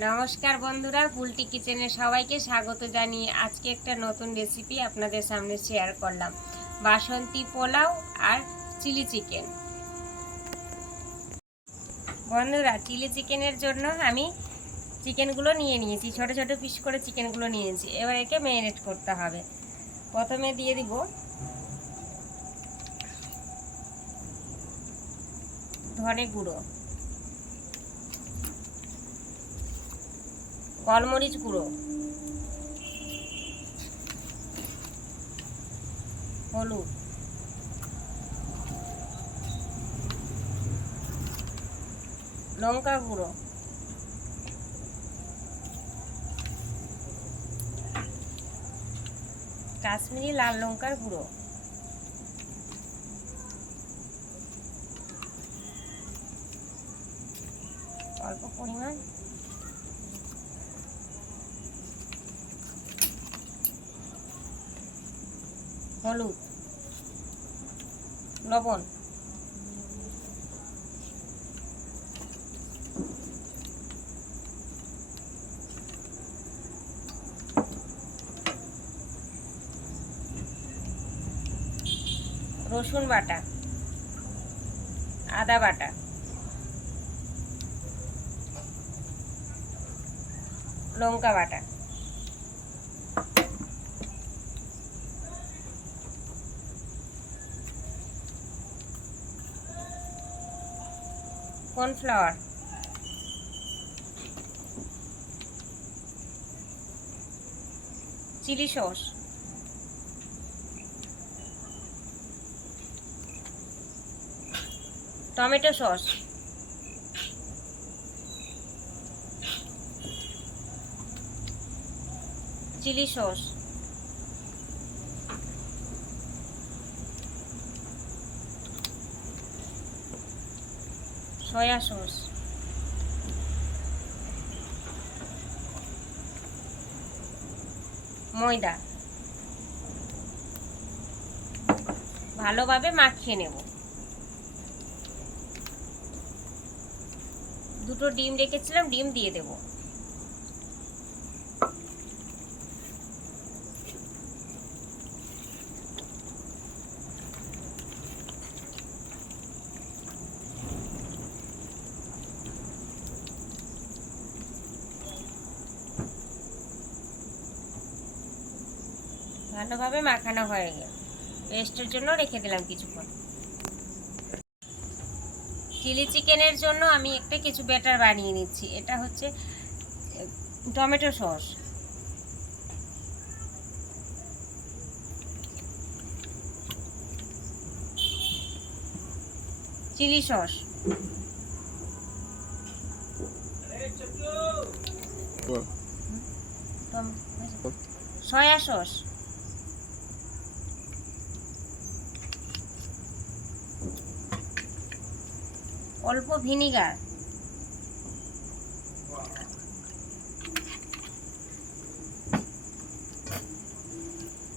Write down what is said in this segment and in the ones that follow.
নমস্কার বন্ধুরা, ফুলটি কিচেনে সবাইকে স্বাগত জানিয়ে আজকে একটা নতুন রেসিপি আপনাদের সামনে শেয়ার করলাম। বাসন্তী পোলাও আর চিলি চিকেন। বন্ধুরা, চিলি চিকেনের জন্য আমি চিকেনগুলো নিয়ে নিয়েছি, ছোট ছোট পিস করে চিকেনগুলো নিয়েছি। এবার একে ম্যারিনেট করতে হবে। প্রথমে দিয়ে দিব ধনে গুঁড়ো, গোলমরিচ গুঁড়ো, হলুদ, লঙ্কা গুঁড়ো, কাশ্মীরি লাল লঙ্কার গুঁড়ো, অল্প পরিমাণ হলুদ, লবণ, রসুন বাটা, আদা বাটা, লঙ্কা বাটা, cornflour, chilli sauce, tomato sauce, chilli sauce, soya sauce, ময়দা ভালোভাবে মাখিয়ে নেব। দুটো ডিম রেখেছিলাম, ডিম দিয়ে দেব। ভালোভাবে মাখানো হয়ে গেল, রেস্টের জন্য রেখে দিলাম কিছুক্ষণ। চিলি চিকেনের জন্য আমি একটা কিছু ব্যাটার বানিয়ে নিচ্ছি। এটা হচ্ছে tomato sauce, chilli sauce, soya sauce, অল্প ভিনিগার,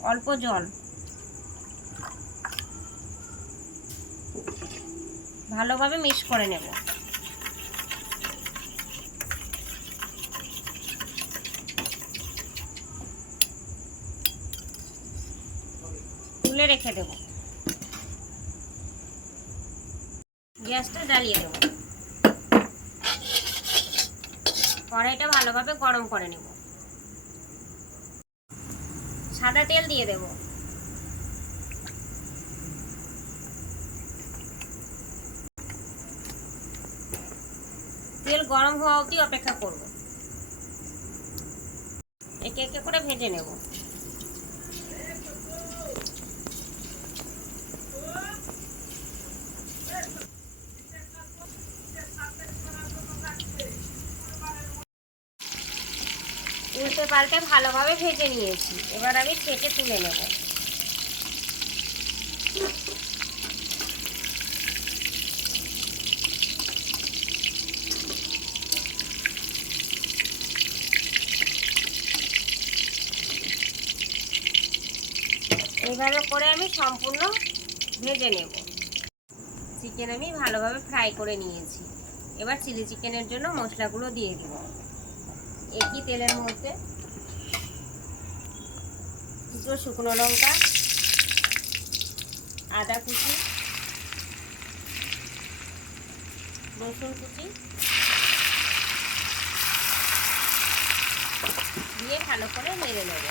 অল্প জল, ভালোভাবে মিক্স করে নেব। তুলে রেখে দেব। গ্যাসটা জ্বালিয়ে দেব। কড়াইটা ভালোভাবে গরম করে নেব। সাদা তেল দিয়ে দেব। তেল গরম হওয়া অবধি অপেক্ষা করব। একে একে করে ভেজে নেব। উল্টে পাল্টে ভালোভাবে ভেজে নিয়েছি। এবার আমি ছেঁকে তুলে নেব। এইভাবে করে আমি সম্পূর্ণ ভেজে নেব। চিকেন আমি ভালোভাবে ফ্রাই করে নিয়েছি। এবার চিলি চিকেনের জন্য মশলাগুলো দিয়ে দেব। একই তেলের মধ্যে দুটো শুকনো লঙ্কা, আদা কুচি, রসুন কুচি দিয়ে ভালো করে নেড়ে নেব,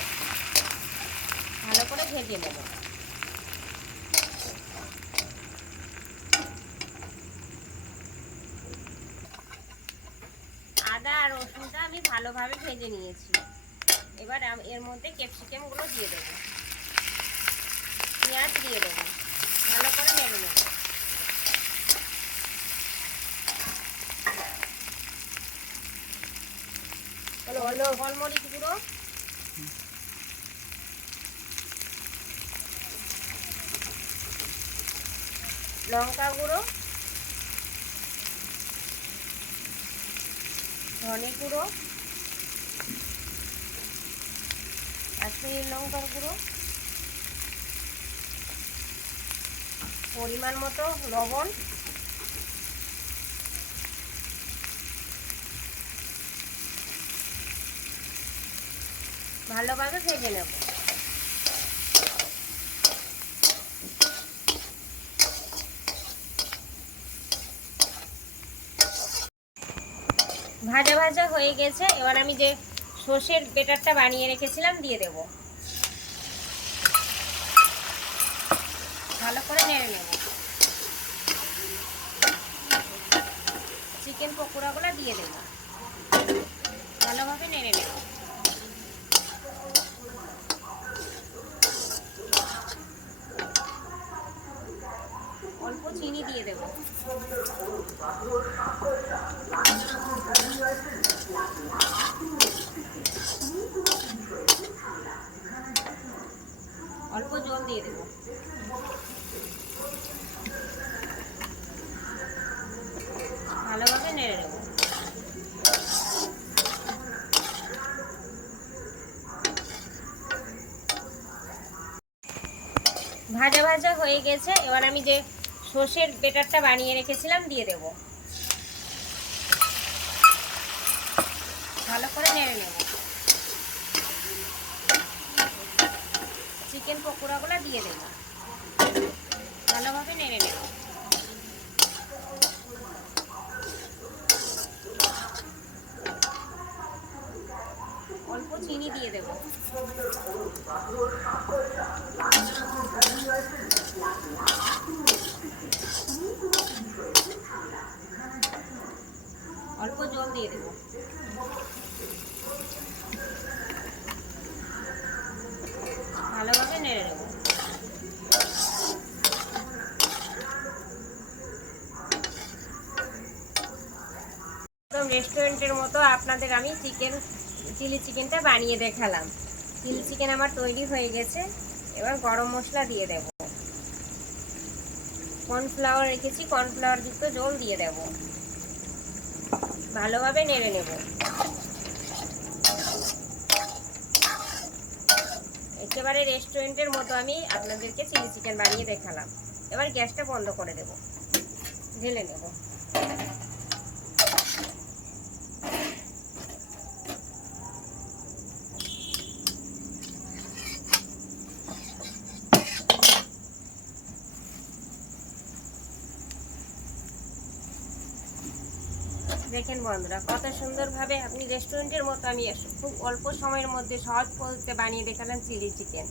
ভালো করে ভেজে নেব। আদা আর রসুনটা আমি ভালোভাবে ভেজে নিয়েছি। এবার এর মধ্যে ক্যাপসিকামগুলো দিয়ে দেবো, পেঁয়াজ দিয়ে দেবো, ভালো করে নেড়ে নেব। গোলমরিচ গুঁড়ো, লঙ্কা গুঁড়ো, ধনে গুঁড়ো, কাশ্মীরি লঙ্কার গুঁড়ো, পরিমাণ মতো লবণ, ভালোভাবে ভেজে নেব। ভাজা ভাজা হয়ে গেছে। এবার আমি যে সর্ষের বেটারটা বানিয়ে রেখেছিলাম দিয়ে দেব, ভালো করে নেড়ে নেব। চিকেন পকোড়াগুলো দিয়ে দেব, ভালোভাবে নেড়ে নেব। অল্প চিনি দিয়ে দেব, অল্প জল দিয়ে দেব। ভালোভাবে নেড়ে নেব। ভাজা ভাজা হয়ে গেছে। এবার আমি যে সর্ষের বেটারটা বানিয়ে রেখেছিলাম দিয়ে দেব, ভালো করে নেড়ে নেব। চিকেন পকোড়াগুলো দিয়ে দেব, ভালোভাবে নেড়ে নেব। অল্প চিনি দিয়ে দেব, অল্প জল দিয়ে দেব। ভালোভাবে নেড়ে নেব। একদম রেস্টুরেন্টের মতো আপনাদের আমি চিলি চিকেনটা বানিয়ে দেখালাম। চিলি চিকেন আমার তৈরি হয়ে গেছে। এবার গরম মশলা দিয়ে দেব, কর্নফ্লাওয়ার রেখেছি, কর্নফ্লাওয়ার যুক্ত জল দিয়ে দেব, ভালোভাবে নেড়ে নেব। একেবারে রেস্টুরেন্টের মতো আমি আপনাদেরকে চিলি চিকেন বানিয়ে দেখালাম। এবার গ্যাসটা বন্ধ করে দেব, ঢেলে নেব। দেখেন বন্ধুরা, কত সুন্দরভাবে আপনি রেস্টুরেন্টের মতো আমি খুব অল্প সময়ের মধ্যে সহজ পদ্ধতিতে বানিয়ে দেখালাম চিলি চিকেন।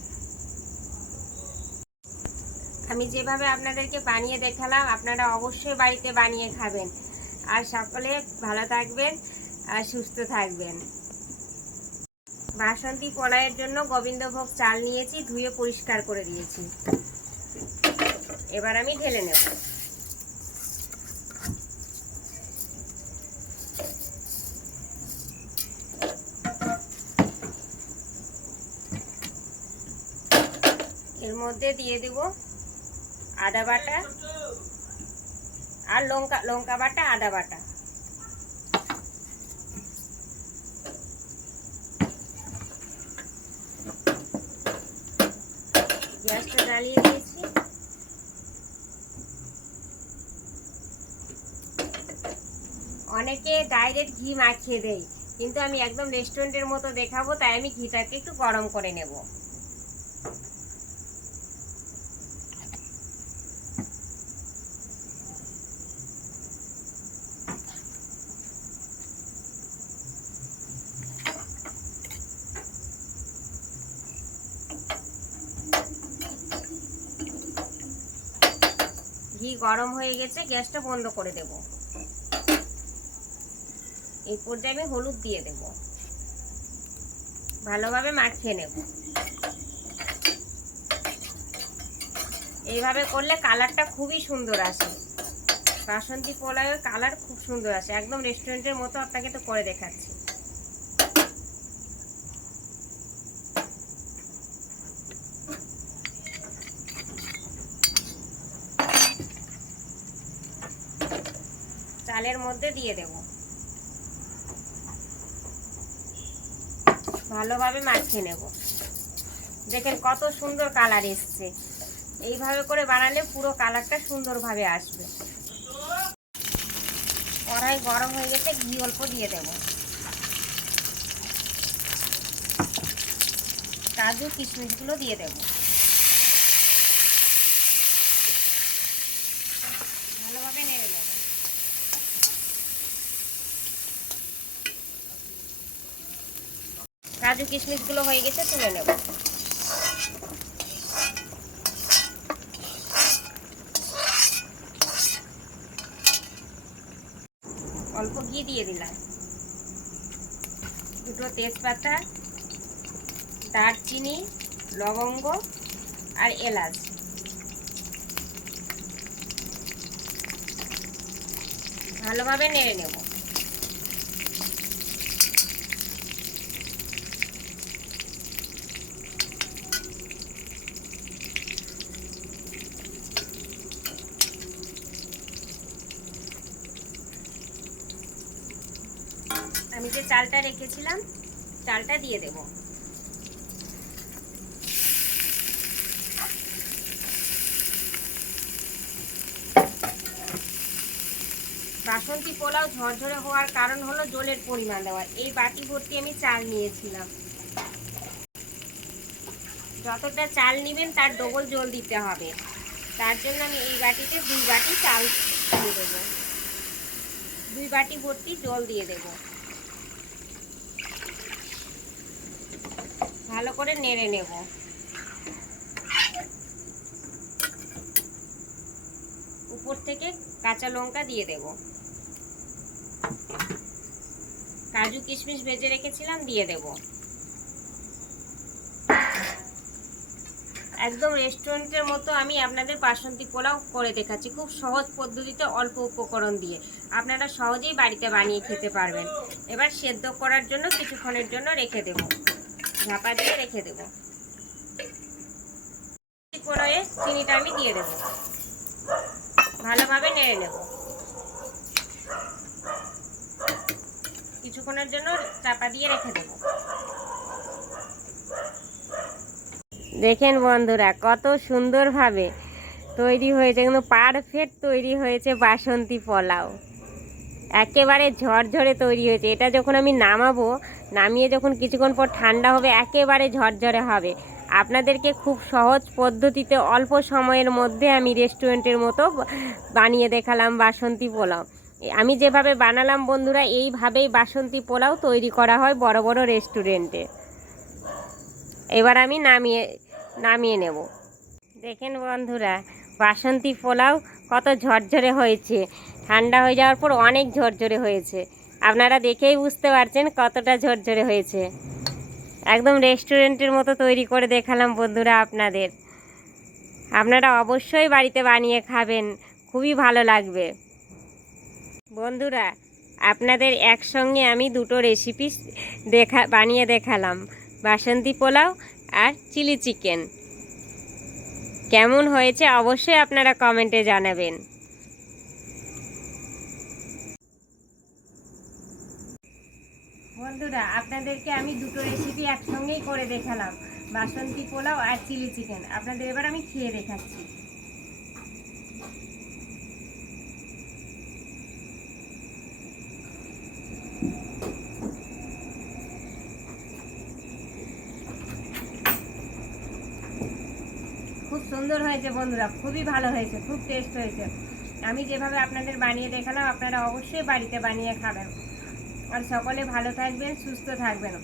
আমি যেভাবে আপনাদেরকে বানিয়ে দেখালাম আপনারা অবশ্যই বাড়িতে বানিয়ে খাবেন। আর সকলে ভালো থাকবেন আর সুস্থ থাকবেন। বাসন্তী পোলাওয়ের জন্য গোবিন্দভোগ চাল নিয়েছি, ধুয়ে পরিষ্কার করে দিয়েছি। এবার আমি ঢেলে নেব। এর মধ্যে দিয়ে দেব আদা বাটা আর লঙ্কা বাটা, আদা বাটা। গ্যাসটা জ্বালিয়ে দিয়েছি। অনেকে ডাইরেক্ট ঘি মাখিয়ে দেয়, কিন্তু আমি একদম রেস্টুরেন্টের মতো দেখাবো, তাই আমি ঘিটাকে একটু গরম করে নেব। ঘি গরম হয়ে গেছে, গ্যাসটা বন্ধ করে দেব। এই পর্যায়ে আমি হলুদ দিয়ে দেব, ভালোভাবে মাখিয়ে নেব। এইভাবে করলে কালারটা খুবই সুন্দর আসে, বাসন্তী পোলাওয়ের কালার খুব সুন্দর আসে, একদম রেস্টুরেন্টের মতো আপনাকে তো করে দেখাচ্ছি। চালের মধ্যে দিয়ে দেব, ভালোভাবে মাখিয়ে নেব। দেখেন কত সুন্দর কালার এসছে। এইভাবে করে বানালে পুরো কালারটা সুন্দরভাবে আসবে। কড়াই গরম হয়ে গেছে, ঘি অল্প দিয়ে দেব। কাজু কিশমিশগুলো দিয়ে দেব, ভালোভাবে নেড়ে নেব। কাজু কিশমিশগুলো হয়ে গেছে, তুলে নেব। অল্প ঘি দিয়ে দিলাম, দুটো তেজপাতা, দারচিনি, লবঙ্গ আর এলাচ, ভালোভাবে নেড়ে নেব। আমি যে চালটা রেখেছিলাম, চালটা দিয়ে দেব। বাসন্তী পোলাও ঝরঝরে হওয়ার কারণ হলো জলের পরিমাণ দেওয়া। এই বাটি ভর্তি আমি চাল নিয়েছিলাম, যতটা চাল নেবেন তার ডবল জল দিতে হবে। তার জন্য আমি এই বাটিতে 2 বাটি চাল দিয়ে দেবো, 2 বাটি ভর্তি জল দিয়ে দেব। ভালো করে নেড়ে নেব। উপর থেকে কাঁচা লঙ্কা দিয়ে দেব। কাজু কিশমিশ ভেজে রেখেছিলাম, দিয়ে দেব। একদম রেস্টুরেন্টের মতো আমি আপনাদের বাসন্তী পোলাও করে দেখাচ্ছি, খুব সহজ পদ্ধতিতে, অল্প উপকরণ দিয়ে আপনারা সহজেই বাড়িতে বানিয়ে খেতে পারবেন। এবার সেদ্ধ করার জন্য কিছুক্ষণের জন্য রেখে দেব, ঢাকা দিয়ে রেখে দেব। কড়াইয়ে চিনিটা আমি দিয়ে দেব, ভালোভাবে নেড়ে নেব। কিছুক্ষণের জন্য চাপা দিয়ে রেখে দেব। দেখেন বন্ধুরা, কত সুন্দরভাবে তৈরি হয়েছে, কিন্তু পারফেক্ট তৈরি হয়েছে বাসন্তী পোলাও। একেবারে ঝরঝরে তৈরি হয়েছে। এটা যখন আমি নামাবো, নামিয়ে যখন কিছুক্ষণ পর ঠান্ডা হবে, একেবারে ঝরঝরে হবে। আপনাদেরকে খুব সহজ পদ্ধতিতে অল্প সময়ের মধ্যে আমি রেস্টুরেন্টের মতো বানিয়ে দেখালাম বাসন্তী পোলাও। আমি যেভাবে বানালাম বন্ধুরা, এইভাবেই বাসন্তী পোলাও তৈরি করা হয় বড় বড় রেস্টুরেন্টে। এবার আমি নামিয়ে নেব। দেখেন বন্ধুরা, বাসন্তী পোলাও কত ঝরঝরে হয়েছে। ঠান্ডা হয়ে যাওয়ার পর অনেক ঝরঝরে হয়েছে। আপনারা দেখেই বুঝতে পারছেন কতটা ঝরঝরে হয়েছে। একদম রেস্টুরেন্টের মতো তৈরি করে দেখালাম বন্ধুরা আপনাদের। আপনারা অবশ্যই বাড়িতে বানিয়ে খাবেন, খুবই ভালো লাগবে। বন্ধুরা, আপনাদের একসঙ্গে আমি দুটো রেসিপি বানিয়ে দেখালাম, বাসন্তী পোলাও আর চিলি চিকেন। কেমন হয়েছে অবশ্যই আপনারা কমেন্টে জানাবেন। বন্ধুরা, আপনাদেরকে আমি দুটো রেসিপি একসঙ্গেই করে দেখালাম, বাসন্তী পোলাও আর চিলি চিকেন। আপনাদের এবার আমি খেয়ে দেখাচ্ছি। সুন্দর হয়েছে বন্ধুরা, খুবই ভালো হয়েছে, খুব টেস্ট হয়েছে। আমি যেভাবে আপনাদের বানিয়ে দেখালাম আপনারা অবশ্যই বাড়িতে বানিয়ে খাবেন। আর সকলে ভালো থাকবেন, সুস্থ থাকবেন।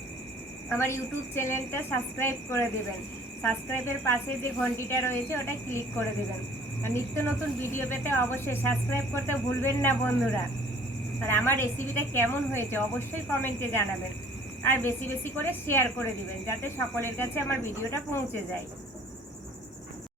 আমার ইউটিউব চ্যানেলটা সাবস্ক্রাইব করে দেবেন, সাবস্ক্রাইবের পাশে যে ঘন্টিটা রয়েছে ওটা ক্লিক করে দেবেন। আর নিত্য নতুন ভিডিও পেতে অবশ্যই সাবস্ক্রাইব করতে ভুলবেন না বন্ধুরা। আর আমার রেসিপিটা কেমন হয়েছে অবশ্যই কমেন্টে জানাবেন। আর বেশি বেশি করে শেয়ার করে দিবেন যাতে সকলের কাছে আমার ভিডিওটা পৌঁছে যায়।